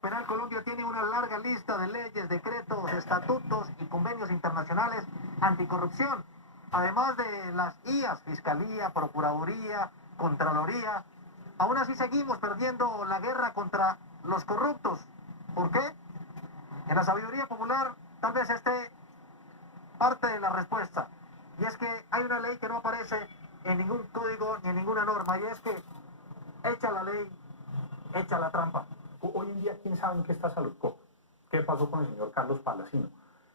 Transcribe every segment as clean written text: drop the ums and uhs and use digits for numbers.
Penal Colombia tiene una larga lista de leyes, decretos, estatutos y convenios internacionales anticorrupción, además de las IAS, Fiscalía, Procuraduría, Contraloría. Aún así seguimos perdiendo la guerra contra los corruptos. ¿Por qué? En la sabiduría popular tal vez esté parte de la respuesta. Y es que hay una ley que no aparece en ningún código ni en ninguna norma, y es que echa la ley, echa la trampa. Hoy en día, ¿quién sabe en qué está Saludcop? ¿Qué pasó con el señor Carlos Palacino?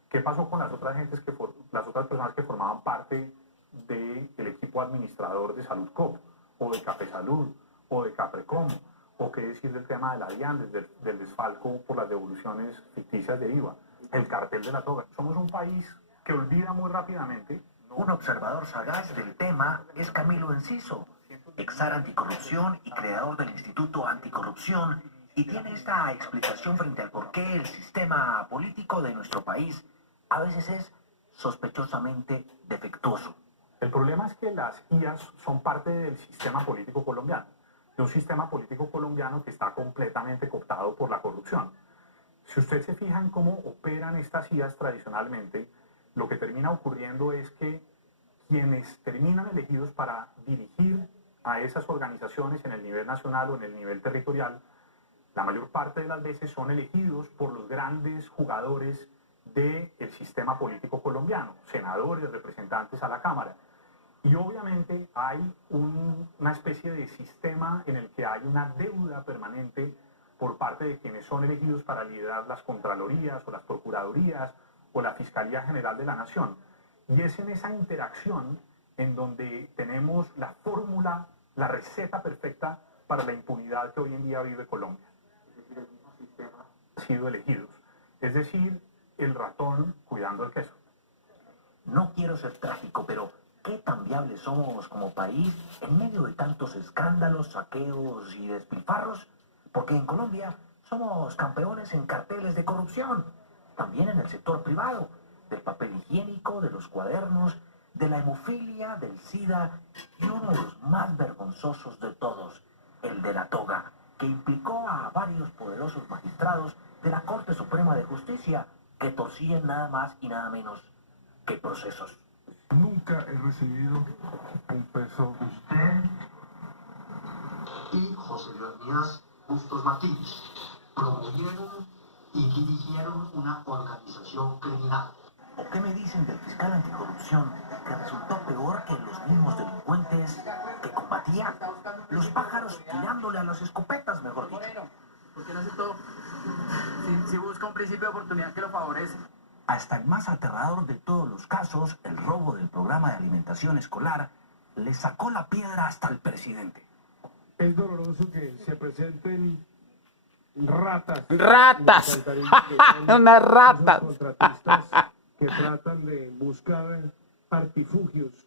¿Qué pasó con las otras personas que formaban parte del equipo administrador de Saludcop, o de Cafesalud, o de Caprecom, o qué decir del tema de la DIAN, del desfalco por las devoluciones ficticias de IVA, el cartel de la toga? Somos un país que olvida muy rápidamente. Un observador sagaz del tema es Camilo Enciso, exar anticorrupción y creador del Instituto Anticorrupción, y tiene esta explicación frente al por qué el sistema político de nuestro país a veces es sospechosamente defectuoso. El problema es que las IAS son parte del sistema político colombiano, de un sistema político colombiano que está completamente cooptado por la corrupción. Si usted se fija en cómo operan estas IAS tradicionalmente, lo que termina ocurriendo es que quienes terminan elegidos para dirigir a esas organizaciones en el nivel nacional o en el nivel territorial, la mayor parte de las veces son elegidos por los grandes jugadores del sistema político colombiano, senadores, representantes a la Cámara. Y obviamente hay una especie de sistema en el que hay una deuda permanente por parte de quienes son elegidos para liderar las Contralorías o las Procuradurías o la Fiscalía General de la Nación. Y es en esa interacción en donde tenemos la fórmula, la receta perfecta para la impunidad que hoy en día vive Colombia. Es decir, el mismo sistema ha sido elegidos. Es decir, el ratón cuidando el queso. No quiero ser trágico, pero ¿qué tan viables somos como país en medio de tantos escándalos, saqueos y despilfarros? Porque en Colombia somos campeones en carteles de corrupción, también en el sector privado, del papel higiénico, de los cuadernos, de la hemofilia, del SIDA, y uno de los más vergonzosos de todos, el de la toga, que implicó a varios poderosos magistrados de la Corte Suprema de Justicia que torcían nada más y nada menos que procesos. Nunca he recibido un peso. Usted y José Leonidas Bustos Martínez promovieron y dirigieron una organización criminal. ¿O qué me dicen del fiscal anticorrupción que resultó peor que los mismos delincuentes que combatía? Los pájaros tirándole a las escopetas, mejor dicho. Porque no hace todo. Si busca un principio de oportunidad que lo favorece. Hasta el más aterrador de todos los casos, el robo del programa de alimentación escolar, le sacó la piedra hasta el presidente. Es doloroso que se presenten ratas. ¡Ratas! ¡Unas ratas! Contratistas que tratan de buscar artifugios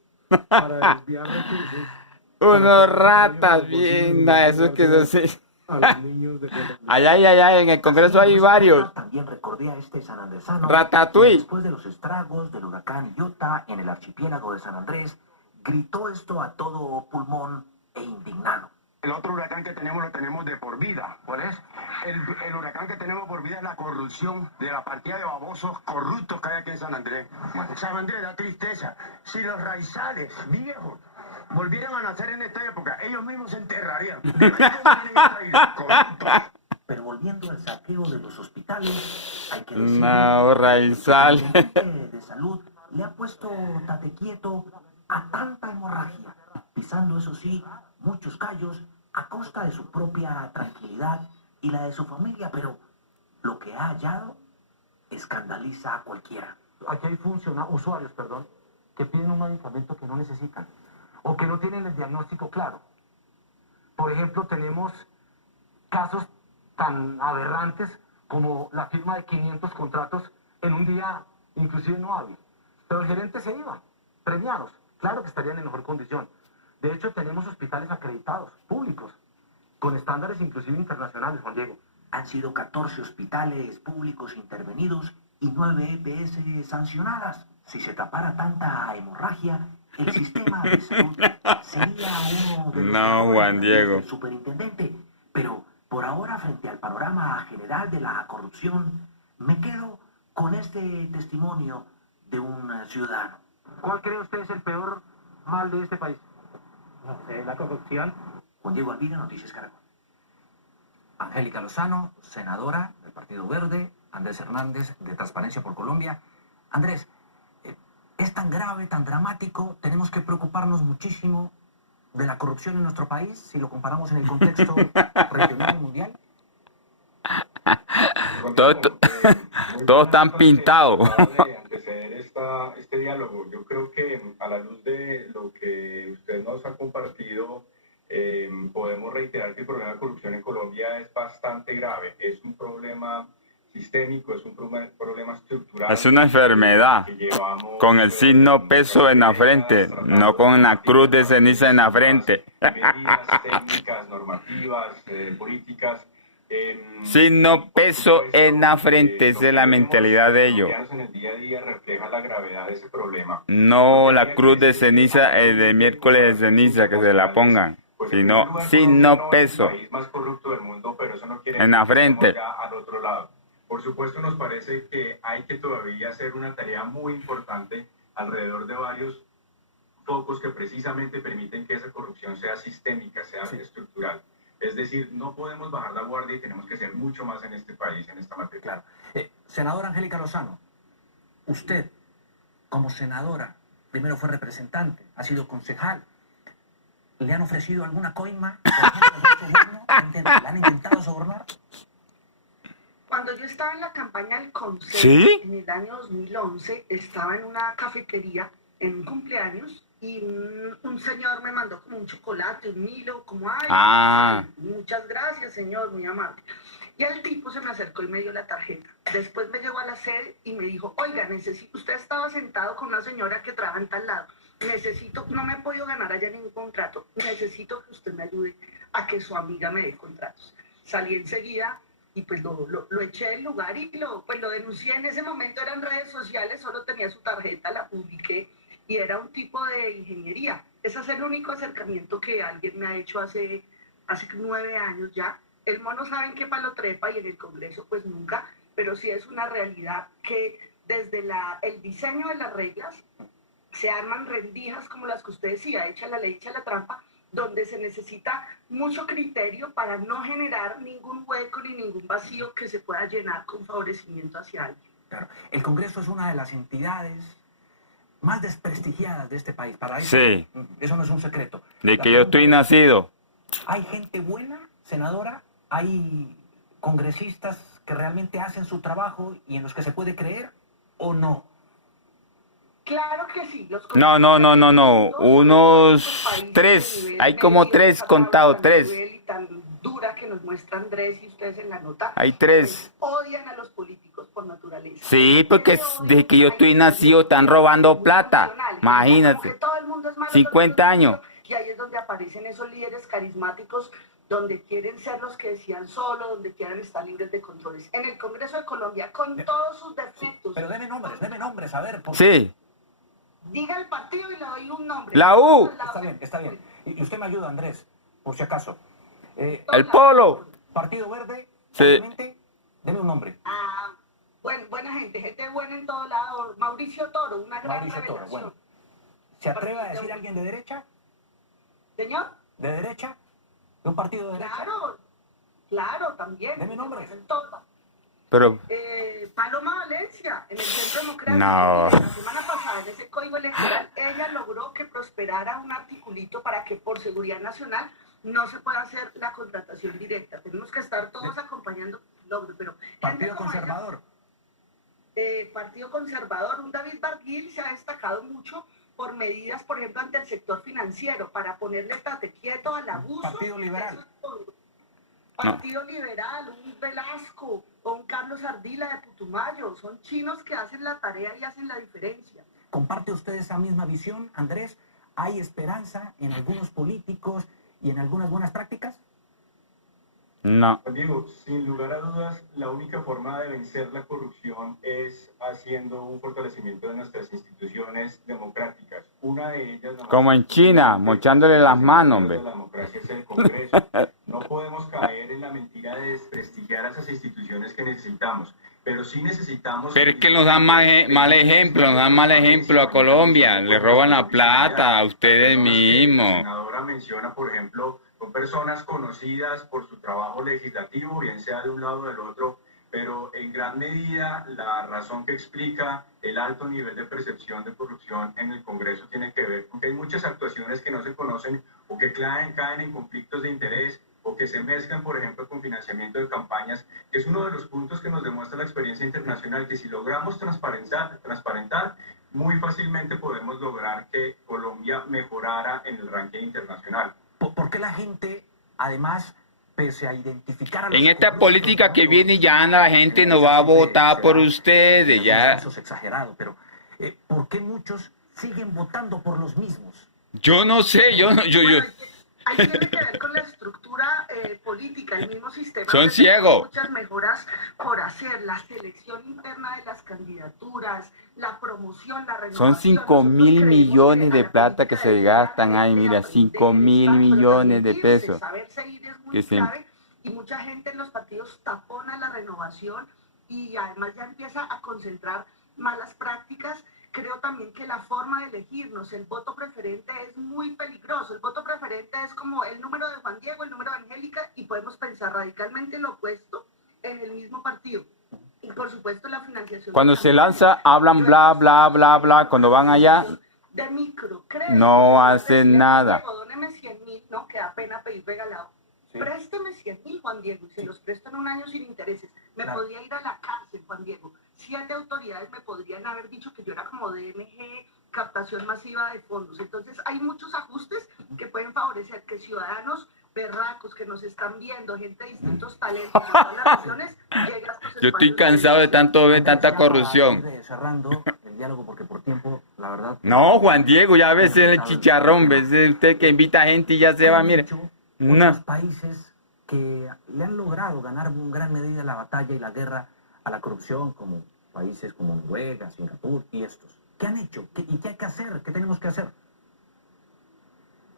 para desviar recursos. Unos ratas, bien, eso que eso sí. A los niños de Colombia. Allá, en el Congreso hay varios. También recordé a este sanandresano. Ratatouille. Después de los estragos del huracán Iota en el archipiélago de San Andrés, gritó esto a todo pulmón e indignado. El otro huracán que tenemos lo tenemos de por vida. ¿Cuál es? El huracán que tenemos por vida es la corrupción de la partida de babosos corruptos que hay aquí en San Andrés. San Andrés da tristeza. Si los raizales viejos volvieran a nacer en esta época, ellos mismos se enterrarían. Pero volviendo al saqueo de los hospitales, hay que decir No, Raizal. que el Comité de Salud le ha puesto tate quieto a tanta hemorragia, pisando, eso sí, muchos callos a costa de su propia tranquilidad y la de su familia, pero lo que ha hallado escandaliza a cualquiera. Aquí hay usuarios, que piden un medicamento que no necesitan o que no tienen el diagnóstico claro. Por ejemplo, tenemos casos tan aberrantes como la firma de 500 contratos en un día inclusive no hábil. Pero el gerente se iba, premiados, claro que estarían en mejor condición. De hecho, tenemos hospitales acreditados, públicos, con estándares inclusive internacionales, Juan Diego. Han sido 14 hospitales públicos intervenidos y 9 EPS sancionadas. Si se tapara tanta hemorragia, el sistema de salud sería uno de los No, Juan mejores Diego. del superintendente. Pero por ahora, frente al panorama general de la corrupción, me quedo con este testimonio de un ciudadano. ¿Cuál cree usted es el peor mal de este país? No sé, la corrupción. Juan Diego Alvira, Noticias Caracol. Angélica Lozano, senadora del Partido Verde. Andrés Hernández, de Transparencia por Colombia. Andrés, es tan grave, tan dramático, tenemos que preocuparnos muchísimo de la corrupción en nuestro país si lo comparamos en el contexto regional y mundial. Todos están pintados. Anteceder este diálogo, yo creo que a la luz de lo que usted nos ha compartido, podemos reiterar que el problema de corrupción en Colombia es bastante grave. Es un problema sistémico, es un problema estructural. Es una enfermedad con el signo peso en la frente, no con la cruz de ceniza en la frente. Medidas técnicas, normativas, políticas. Signo peso en la frente, esa es la mentalidad de ellos. En el día a día refleja la gravedad de ese problema. No la cruz de ceniza, de miércoles de ceniza, que se la pongan, sino signo peso en la frente. Al otro lado. Por supuesto, nos parece que hay que todavía hacer una tarea muy importante alrededor de varios focos que precisamente permiten que esa corrupción sea sistémica, sea estructural. Es decir, no podemos bajar la guardia y tenemos que hacer mucho más en este país, en esta materia. Claro. Senadora Angélica Lozano, usted, como senadora, primero fue representante, ha sido concejal. ¿Le han ofrecido alguna coima? ¿Le han intentado sobornar? Cuando yo estaba en la campaña del Consejo, ¿Sí? en el año 2011, estaba en una cafetería, en un cumpleaños, y un señor me mandó como un chocolate, un Milo, como, ay, muchas gracias, señor, muy amable. Y el tipo se me acercó y me dio la tarjeta. Después me llegó a la sede y me dijo, oiga, usted estaba sentado con una señora que trabaja en tal lado. No me he podido ganar allá ningún contrato. Necesito que usted me ayude a que su amiga me dé contratos. Salí enseguida y pues lo eché del lugar y lo denuncié. En ese momento eran redes sociales, solo tenía su tarjeta, la publiqué y era un tipo de ingeniería. Ese es el único acercamiento que alguien me ha hecho hace 9 años ya. El mono sabe en qué palo trepa y en el Congreso pues nunca, pero sí es una realidad que desde el diseño de las reglas se arman rendijas como las que usted decía, echa la ley, echa la trampa, donde se necesita mucho criterio para no generar ningún hueco ni ningún vacío que se pueda llenar con favorecimiento hacia alguien. Claro. El Congreso es una de las entidades más desprestigiadas de este país. Para eso, Sí. Eso no es un secreto. De que yo estoy nacido. ¿Hay gente buena, senadora? ¿Hay congresistas que realmente hacen su trabajo y en los que se puede creer o no? Claro que sí. No. Unos 3. Hay como 3 contados, 3. Y tan dura que nos muestra Andrés y ustedes en la nota. Hay 3. Odian a los políticos por naturaleza. Sí, porque desde que yo estoy nacido están robando plata. Imagínate. 50 años. Y ahí es donde aparecen esos líderes carismáticos, donde quieren ser los que decían solo, donde quieren estar libres de controles. En el Congreso de Colombia, con todos sus defectos. Pero deme nombres, a ver. Sí. Diga el partido y le doy un nombre. La U. Está bien. Y usted me ayuda, Andrés, por si acaso. El Polo. Partido Verde, Sí. Deme un nombre. Buena gente buena en todo lado. Mauricio Toro, una gran Mauricio Toro, revelación. bueno. ¿Se atreve a decir alguien de derecha? ¿Señor? ¿De derecha? ¿De un partido de derecha? Claro, también. Deme nombres. Pero... Paloma Valencia, en el Centro Democrático. No. La semana pasada, en ese código electoral, ella logró que prosperara un articulito para que por seguridad nacional no se pueda hacer la contratación directa. Tenemos que estar todos acompañando el logro, pero... Partido Conservador. Partido Conservador, un David Barguil se ha destacado mucho por medidas, por ejemplo, ante el sector financiero, para ponerle tate quieto al abuso. Partido Liberal. Partido Liberal, un Velasco o un Carlos Ardila de Putumayo, son chinos que hacen la tarea y hacen la diferencia. ¿Comparte usted esa misma visión, Andrés? ¿Hay esperanza en algunos políticos y en algunas buenas prácticas? No. Diego, sin lugar a dudas, la única forma de vencer la corrupción es haciendo un fortalecimiento de nuestras instituciones democráticas. Una de ellas... Como en China, mochándole las manos, hombre. La democracia es el Congreso. No podemos caer en la mentira llegar a esas instituciones que necesitamos. Pero sí necesitamos... Pero es que nos dan mal ejemplo a Colombia, le roban la plata a ustedes mismos. La senadora menciona, por ejemplo, son personas conocidas por su trabajo legislativo, bien sea de un lado o del otro, pero en gran medida la razón que explica el alto nivel de percepción de corrupción en el Congreso tiene que ver con que hay muchas actuaciones que no se conocen o que caen en conflictos de interés o que se mezclan, por ejemplo, con financiamiento de campañas, que es uno de los puntos que nos demuestra la experiencia internacional, que si logramos transparentar, muy fácilmente podemos lograr que Colombia mejorara en el ranking internacional. ¿Por qué la gente, además, pese a identificar a los En esta corruptos, política que viene ya la gente no va a votar por ustedes, ya. Eso es exagerado, pero ¿por qué muchos siguen votando por los mismos? Yo no sé, Ahí tiene que ver con la estructura política, el mismo sistema. Son ciegos. Muchas mejoras por hacer, la selección interna de las candidaturas, la promoción, la renovación. Son 5.000 millones de plata que se gastan ahí, mira, 5.000 millones de pesos. Saberse ir es muy clave y mucha gente en los partidos tapona la renovación y además ya empieza a concentrar malas prácticas. Creo también que la forma de elegirnos, el voto preferente es muy peligroso. El voto preferente es como el número de Juan Diego, el número de Angélica, y podemos pensar radicalmente lo opuesto en el mismo partido. Y por supuesto la financiación. Cuando se lanza, hablan bla, bla, bla, bla. Cuando van allá, de micro, no hacen nada. Dóneme 100.000, no, que da pena pedir regalado. Sí. Présteme 100.000, Juan Diego, y se los presto en un año sin intereses. Me podría ir a la cárcel, Juan Diego. 7 autoridades me podrían haber dicho que yo era como DMG, captación masiva de fondos. Entonces hay muchos ajustes que pueden favorecer que ciudadanos berracos que nos están viendo, gente de distintos talentos de todas las regiones, lleguen a estos Yo estoy cansado de tanta corrupción. Cerrando el diálogo porque por tiempo, la verdad... No, Juan Diego, ya ves el chicharrón, ves usted que invita gente y ya se va, mire. Muchos países que le han logrado ganar en gran medida la batalla y la guerra a la corrupción, como países como Noruega, Singapur y estos. ¿Qué han hecho? ¿Y qué hay que hacer? ¿Qué tenemos que hacer?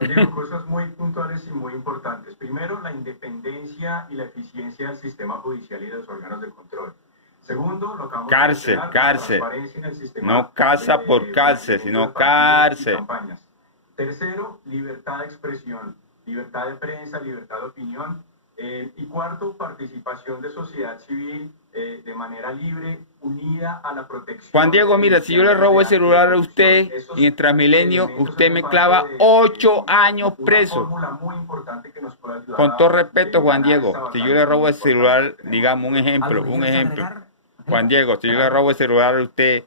Digo, cosas muy puntuales y muy importantes. Primero, la independencia y la eficiencia del sistema judicial y de los órganos de control. Segundo, lo acabamos cárcel, de mencionar, cárcel. la transparencia en el sistema No casa por cárcel, sino cárcel. Tercero, libertad de expresión, libertad de prensa, libertad de opinión. Y cuarto, participación de sociedad civil de manera libre, unida a la protección. Juan Diego, mira, si yo le robo el celular a usted y en Transmilenio, usted me clava 8 años preso. Con todo respeto, Juan Diego, si yo le robo el celular, digamos un ejemplo. Juan Diego, si yo le robo el celular a usted,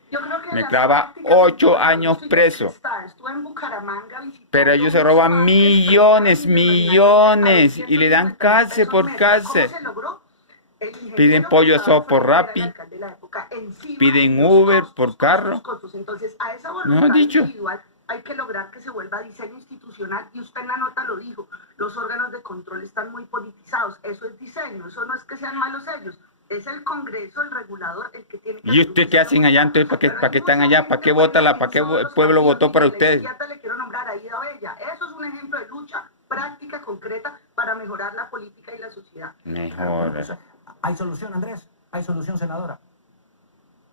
me clava 8 años preso. Pero ellos se roban millones y le dan cárcel por cárcel. Piden pollo asado por Rappi, piden Uber por carro. ¿No han dicho? Hay que lograr que se vuelva diseño institucional y usted en la nota lo dijo, los órganos de control están muy politizados, eso es diseño, eso no es que sean malos ellos, es el Congreso, el regulador, el que tiene que... ¿Y usted qué hacen allá entonces? ¿Para qué están allá? ¿Para qué vota ¿Para qué el pueblo votó para ustedes? Le quiero nombrar a Ida Bella, eso es un ejemplo de lucha práctica, concreta, para mejorar la política y la sociedad. Mejor. ¿Hay solución, Andrés? ¿Hay solución, senadora?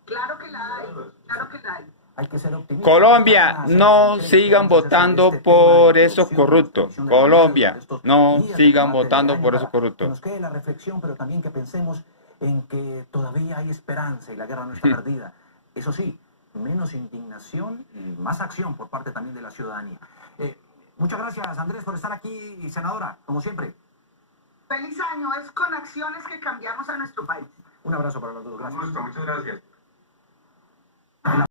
Claro que la hay, claro que la hay. Hay que ser optimista. Colombia, no sigan votando por esos corruptos. Colombia, no sigan votando por esos corruptos. Que nos quede la reflexión, pero también que pensemos en que todavía hay esperanza y la guerra no está perdida. Eso sí, menos indignación y más acción por parte también de la ciudadanía. Muchas gracias, Andrés, por estar aquí, senadora, como siempre. Feliz año, es con acciones que cambiamos a nuestro país. Un abrazo para los dos, gracias. Un gusto, muchas gracias.